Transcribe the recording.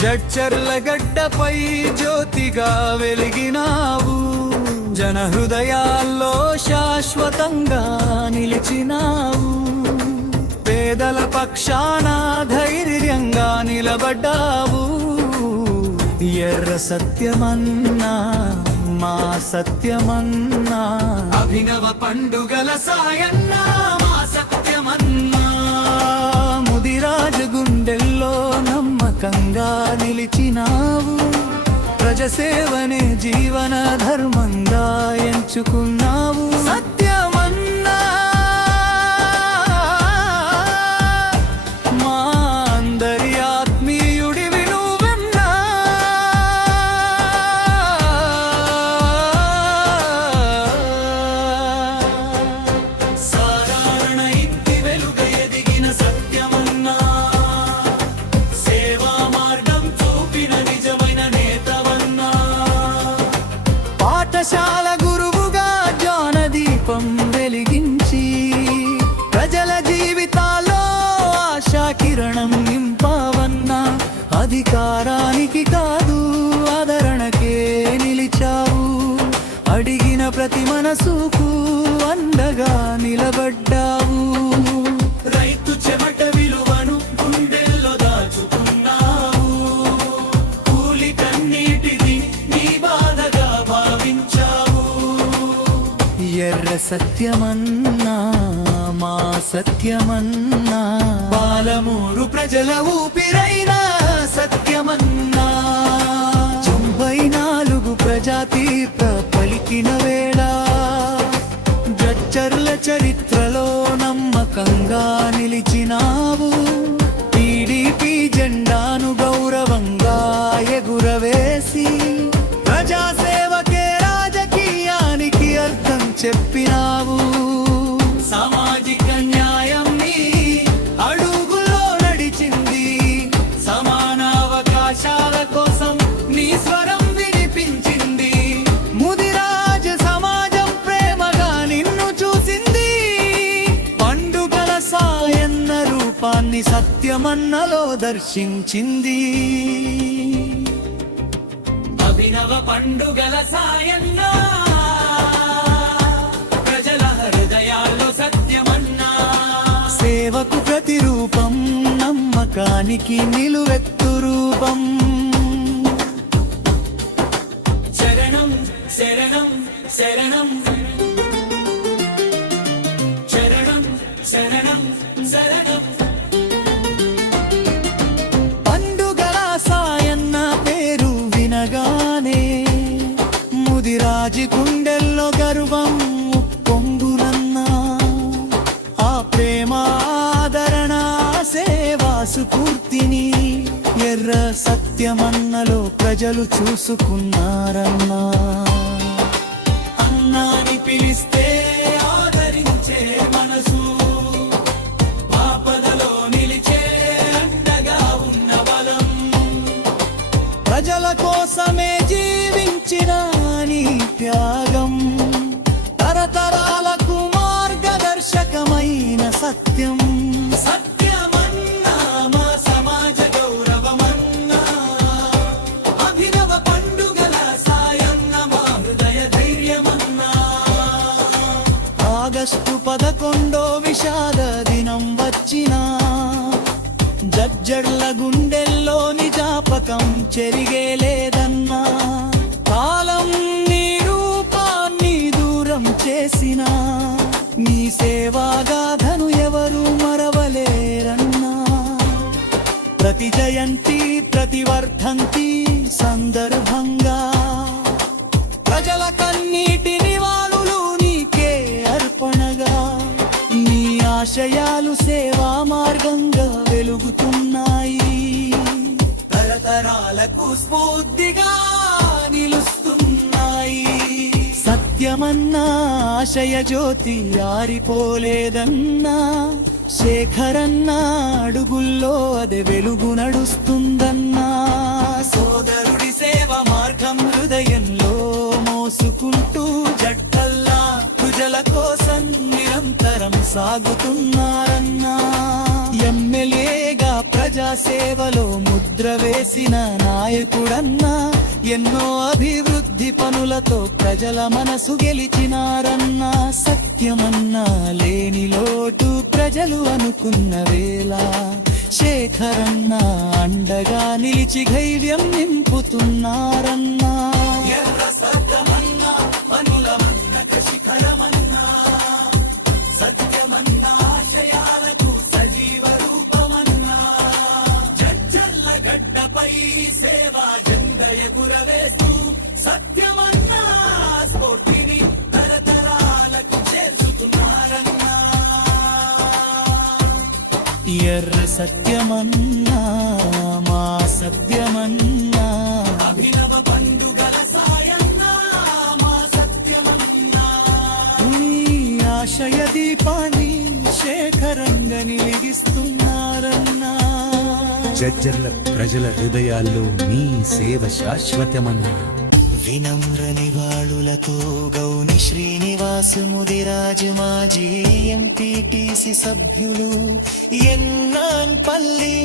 జడ్చర్ల గడ్డపై జ్యోతిగా వెలిగినావు, జన హృదయాల్లో శాశ్వతంగా నిలిచినావు. పేదల పక్షాన ధైర్యంగా నిలబడ్డావు. ఎర్ర సత్యమన్నా మా సత్యమన్నా, అభినవ పండుగల సాయన్నా మా సత్యమన్నా. ముదిరాజు గుండెల్లో నమ్మకంగా నిలిచినావు. ప్రజసేవనే జీవన ధర్మంగా ఎంచుకున్నావు. సత్యమన్నా మా అందరి ఆత్మీయుడివి నువ్వన్నా. సాధారణ ఇంటి వెలుగ ఎదిగిన సత్యమన్నా, సేవా మార్గం చూపిన నిజమైన నేతవన్నా. పాఠశాల గురువుగా జ్ఞానదీపం వెలిగించి ప్రజల జీవితాల్లో ఆశా కిరణం నింపావన్నా. అధికారానికి కాదు ఆదరణకే నిలిచావు. అడిగిన ప్రతి మనసుకు అండగా నిలబడ్డావు. రైతు చెమట విలువను గుండెల్లో దాచుకున్నావు. కూలి కన్నీటిది నీ బాధగా భావించావు. ఎర్ర సత్యమన్నా మా సత్యమన్నా, పాలమూరు ప్రజల ఊపిరైన సత్యమన్నా. 94 ప్రజాతీర్ప పలికిన వేళ, జడ్చర్ల చరిత్రలో నమ్మకంగా నిలిచినావు. టీడీపీ జెండాను గౌరవంగా ఎగురవేసి ప్రజాసేవకే రాజకీయానికి అర్థం చెప్పినావు. సామాజిక న్యాయం నీ అడుగులో నడిచింది. సమానావకాశాల కోసం నీ స్వరం వినిపించింది. ముదిరాజ సమాజం ప్రేమగా నిన్ను చూసింది. పండుగల సాయన్న రూపాన్ని సత్యమన్నలో దర్శించింది. అభినవ పండుగల సాయన్న, ప్రజల హృదయాల్లో సత్యమన్నా. సేవకు ప్రతిరూపం, నమ్మకానికి నిలువెత్తు రూపం. శరణం శరణం శరణం, శరణం శరణం శరణం. పండుగల సాయన్న పేరు వినగానే ముదిరాజు గుండెల్లో గర్వం పొంగునన్నా. ఆ ప్రేమ ఆదరణ సేవా స్ఫూర్తిని ఎర్ర సత్యమన్నలో ప్రజలు చూసుకున్నారన్నా. అన్నాని పిలిస్తే ఆదరించే మనసు, ఆపదలో నిలిచే అండగా ఉన్న బలం. ప్రజల కోసమే జీవించిన నీ త్యాగం, తరతరాలకు మార్గదర్శకమైన సత్యం. సత్యమన్నా మా సమాజ గౌరవమన్నా. అభినవ పండుగల సాయన్న మా హృదయ ధైర్యమన్నా. ఆగస్టు 11 విషాద దినం వచ్చినా, జడ్జర్ల గుండెల్లోని జ్ఞాపకం చెరిగేలేదన్నా. కాలం నీ రూపాన్ని దూరం చేసినా, నీ సేవాగాథను ఎవరు మరవలేరన్నా. ప్రతి జయంతి ప్రతి వర్ధంతి సందర్భంగా ప్రజల కన్నీటి నివాళులు నీకే అర్పణగా. నీ ఆశయాలు సేవా మార్గంగా వెలుగుతున్నాయి. తరతరాలకు స్ఫూర్తిగా నిలుస్తున్నాయి. సత్యమన్నా ఆశయ జ్యోతి ఆరిపోలేదన్నా. శేఖరన్నా అడుగుల్లో అదే వెలుగు నడుస్తుందన్నా. సోదరుడి సేవ మార్గం హృదయంలో మోసుకుంటూ జట్టల్లా ప్రజల కోసం నిరంతరం సాగుతున్నారన్నా. ఎమ్మెల్యేగా ప్రజాసేవలో ముద్ర వేసిన నాయకుడన్నా, ఎన్నో అభివృద్ధి పనులతో ప్రజల మనసు గెలిచినారన్నా. సత్యమన్నా లేని లోటు ప్రజలు అనుకున్న వేళ శేఖరన్న అండగా నిలిచి ధైర్యం నింపుతున్నారన్నా. ఎర్ర సత్యమన్నా పనుల మన్నక శిఖరమన్నా, సత్యమన్నా ఆశయాలకు సజీవ రూపమన్నా. జడ్చర్ల గడ్డపై సేవా జెండయ కురవేస్తూ సత్యమన్నా స్ఫూర్తిని తరతరాలకు చేర్చుతున్నారన్నా. ఎర్ర సత్యమన్నా మా సత్యమన్నా, అభినవ పండుగల సాయన్నా మా సత్యమన్నా. ఈ ఆశయ దీపాన్ని శేఖరంగా నిలిగిస్తున్నారన్నా. జడ్జర్ల ప్రజల హృదయాల్లో మీ సేవ శాశ్వతమన్నా. వినమ్ర నివాళులతో గౌని శ్రీనివాస్ ముదిరాజు మాజీ ఎంపీటీసీ సభ్యులు ఎన్నాన్ పల్లి